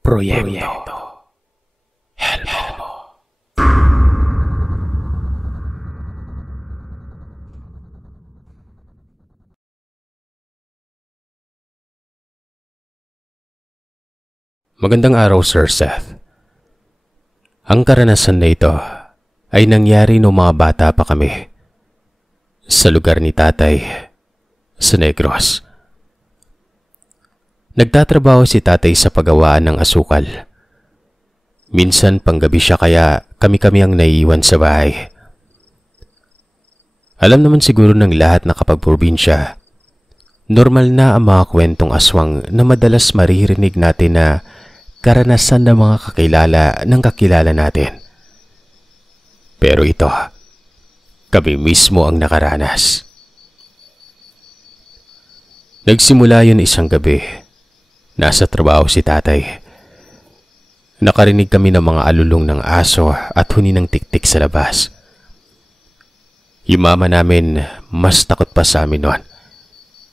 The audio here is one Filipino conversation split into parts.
Proyekto Helmo. Magandang araw, Sir Seth. Ang karanasan na ito ay nangyari noong mga bata pa kami sa lugar ni tatay sa Negros. Nagtatrabaho si tatay sa paggawaan ng asukal. Minsan panggabi siya kaya kami-kami ang naiiwan sa bahay. Alam naman siguro ng lahat na kapag probinsya, normal na ang mga kwentong aswang na madalas maririnig natin na karanasan ng mga kakilala ng kakilala natin. Pero ito, kami mismo ang nakaranas. Nagsimula yun isang gabi. Nasa trabaho si tatay. Nakarinig kami ng mga alulong ng aso at huni ng tiktik sa labas. Yung mama namin mas takot pa sa amin noon.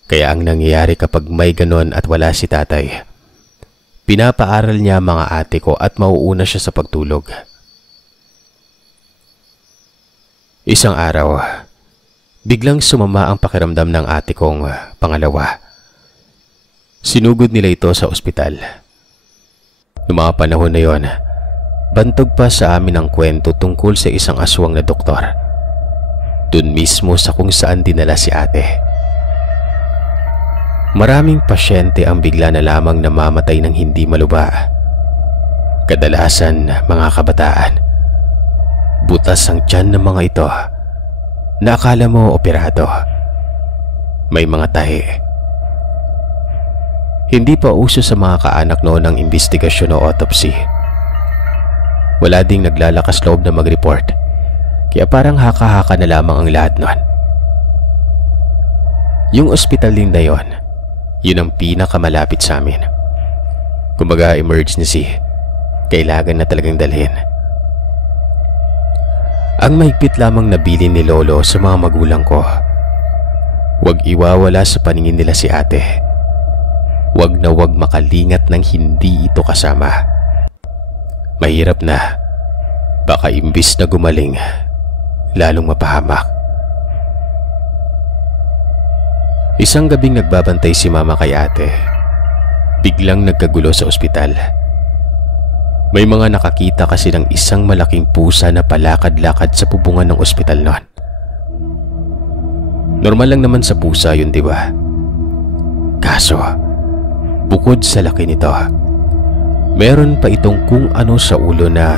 Kaya ang nangyayari kapag may ganon at wala si tatay, pinapaaral niya mga ate ko at mauuna siya sa pagtulog. Isang araw, biglang sumama ang pakiramdam ng ate kong pangalawa. Sinugod nila ito sa ospital. Noong mga panahon na yon, bantog pa sa amin ang kwento tungkol sa isang aswang na doktor. Doon mismo sa kung saan dinala si ate. Maraming pasyente ang bigla na lamang namamatay ng hindi maluba. Kadalasan mga kabataan. Butas ang tiyan ng mga ito na akala mo operado. May mga tahi. Hindi pa uso sa mga kaanak noon ang investigasyon o autopsy. Wala ding naglalakas loob na mag-report, kaya parang haka-haka na lamang ang lahat noon. Yung ospital din na yon, yun ang pinakamalapit sa amin. Kumbaga emergency, kailangan na talagang dalhin. Ang mahigpit lamang nabilin ni Lolo sa mga magulang ko. Huwag iwawala sa paningin nila si ate. Huwag na huwag makalingat ng hindi ito kasama. Mahirap na. Baka imbis na gumaling, lalong mapahamak. Isang gabing nagbabantay si mama kay ate. Biglang nagkagulo sa ospital. May mga nakakita kasi ng isang malaking pusa na palakad-lakad sa pubungan ng ospital noon. Normal lang naman sa pusa yun, di ba? Kaso, bukod sa laki nito, meron pa itong kung ano sa ulo na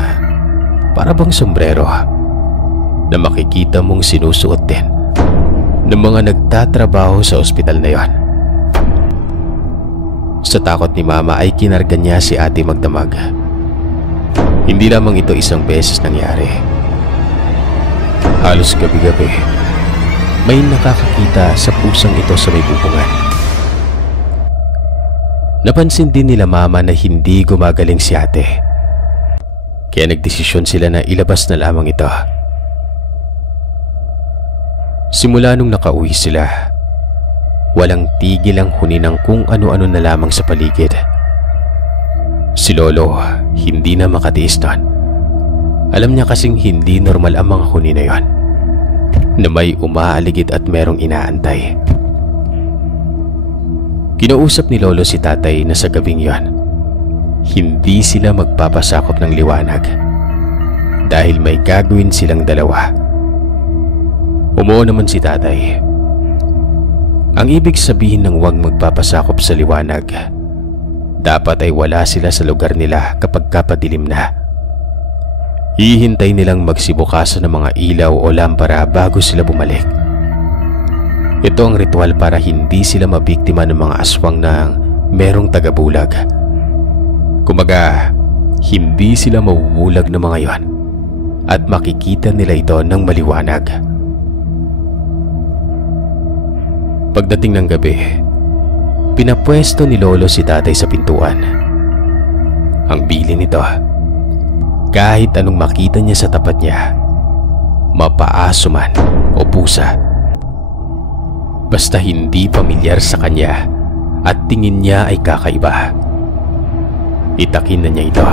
para bang sombrero na makikita mong sinusuot din ng mga nagtatrabaho sa ospital na yon. Sa takot ni mama ay kinarga niya si ate magdamag. Hindi lamang ito isang beses nangyari. Halos gabi-gabi may nakakakita sa pusang ito sa may bubungan. Napansin din nila mama na hindi gumagaling si ate. Kaya nagdesisyon sila na ilabas na lamang ito. Simula nung nakauwi sila, walang tigil ang huni ng kung ano-ano na lamang sa paligid. Si Lolo hindi na makatiis doon. Alam niya kasing hindi normal ang mga huni na yon, na may umaaligid at merong inaantay. Kinausap ni Lolo si tatay na sa gabing yon, hindi sila magpapasakop ng liwanag dahil may gagawin silang dalawa. Umuo naman si tatay. Ang ibig sabihin ng huwag magpapasakop sa liwanag, dapat ay wala sila sa lugar nila kapag kapadilim na. Hihintay nilang magsibukasan ng mga ilaw o lampara bago sila bumalik. Ito ang ritual para hindi sila mabiktima ng mga aswang na merong tagabulag. Kumbaga, hindi sila mabubulag ng mga yon at makikita nila ito ng maliwanag. Pagdating ng gabi, pinapwesto ni Lolo si tatay sa pintuan. Ang bili nito, kahit anong makita niya sa tapat niya, mapaaso man o pusa, basta hindi pamilyar sa kanya at tingin niya ay kakaiba, Itakin na niya ito.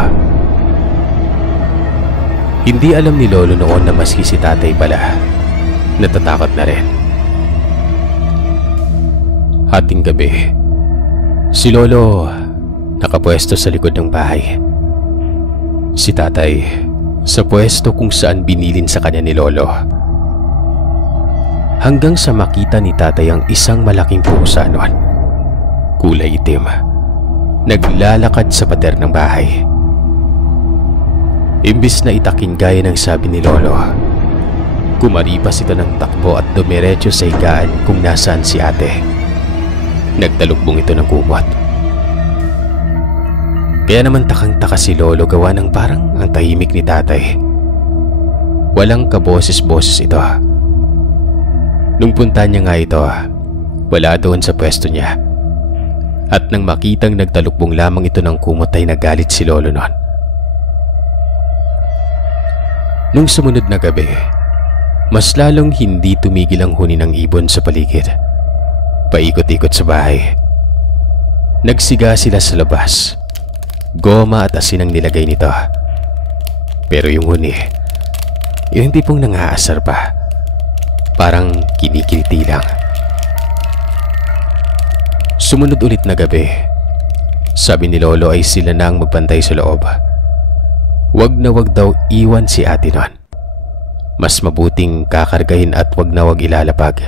Hindi alam ni Lolo noon na maski si tatay pala natatakot na rin. Hating gabi, si Lolo nakapwesto sa likod ng bahay. Si tatay sa pwesto kung saan binilin sa kanya ni Lolo. Hanggang sa makita ni tatay ang isang malaking pusa noon, kulay itim, naglalakad sa pader ng bahay. Imbis na itakin gaya ng sabi ni Lolo, kumaripas ito ng takbo at dumiretso sa higaan kung nasaan si ate. Nagtalukbong ito ng kumot. Kaya naman takang-taka si Lolo gawa ng parang ang tahimik ni tatay. Walang kaboses-boses ito. Nung punta niya nga ito, wala doon sa pwesto niya. At nang makitang nagtalukbong lamang ito ng kumot ay nagalit si Lolo noon. Nung sumunod na gabi, mas lalong hindi tumigil ang huni ng ibon sa paligid. Paikot-ikot sa bahay. Nagsiga sila sa labas. Goma at asin ang nilagay nito. Pero yung huni, yung tipong nangaasar pa. Parang kinikiliti lang. Sumunod ulit na gabi. Sabi ni Lolo ay sila na ang magbantay sa loob. Wag na wag daw iwan si ate nun. Mas mabuting kakargahin at wag na wag ilalapag.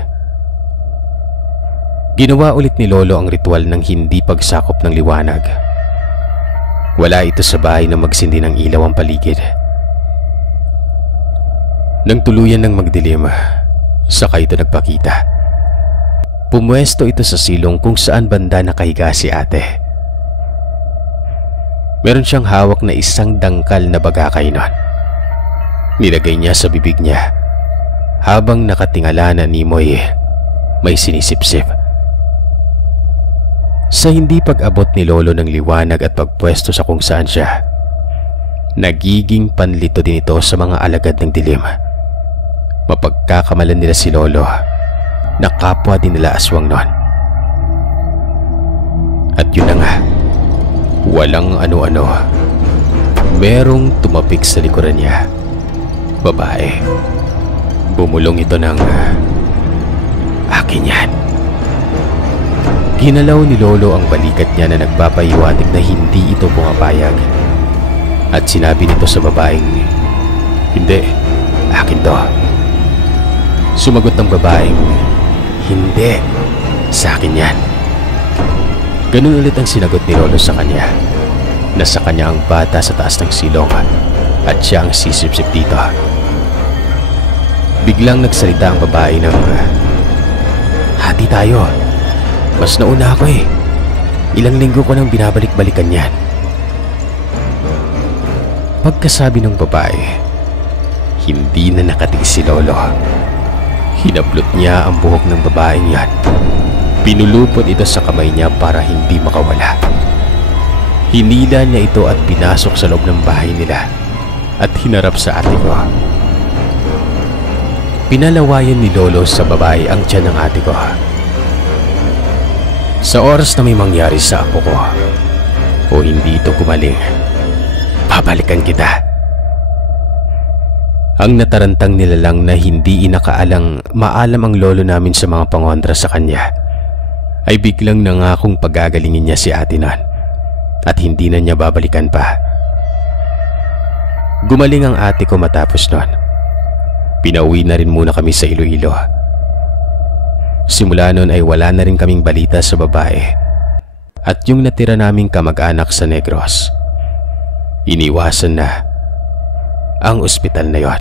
Ginawa ulit ni Lolo ang ritual ng hindi pagsakop ng liwanag. Wala ito sa bahay na magsindi ng ilaw ang paligid. Nang tuluyan ng magdilim, saka ito nagpakita. Pumwesto ito sa silong kung saan banda nakahiga si ate. Meron siyang hawak na isang dangkal na bagakay nun. Nilagay niya sa bibig niya habang nakatingala na nimoy may sinisipsip. Sa hindi pag-abot ni Lolo ng liwanag at pagpwesto sa kung saan siya, nagiging panlito din ito sa mga alagad ng dilim. Mapagkakamalan nila si Lolo na kapwa din nila aswang nun. At yun na nga, walang ano-ano, merong tumapik sa likuran niya. Babae. Bumulong ito ng akin yan. Ginalaw ni Lolo ang balikat niya na nagpapahiwatig na hindi ito pumapayag. At sinabi nito sa babaeng, hindi, akin to. Sumagot ng babaeng, hindi, sa akin yan. Ganun ulit ang sinagot ni Lolo sa kanya, na sa kanya ang bata sa taas ng silong at siya ang sisipsip dito. Biglang nagsalita ang babae ng, hati tayo. Mas nauna ako eh. Ilang linggo ko nang binabalik-balikan yan. Pagkasabi ng babae, hindi na nakatingin si Lolo. Hinablot niya ang buhok ng babaeng yan. Pinulupot ito sa kamay niya para hindi makawala. Hinila niya ito at pinasok sa loob ng bahay nila at hinarap sa ate ko. Pinalawayan ni Lolo sa babae ang tiyan ng ate ko. Sa oras na may mangyari sa apo ko o hindi ito gumaling, babalikan kita. Ang natarantang nila lang na hindi inakaalang maalam ang lolo namin sa mga pangontra sa kanya ay biglang nangakong pagagalingin niya si ate nun at hindi na niya babalikan pa. Gumaling ang ate ko matapos nun. Pinauwi na rin muna kami sa Iloilo. Simula nun ay wala na rin kaming balita sa babae at yung natira naming kamag-anak sa Negros, iniwasan na ang ospital na yon.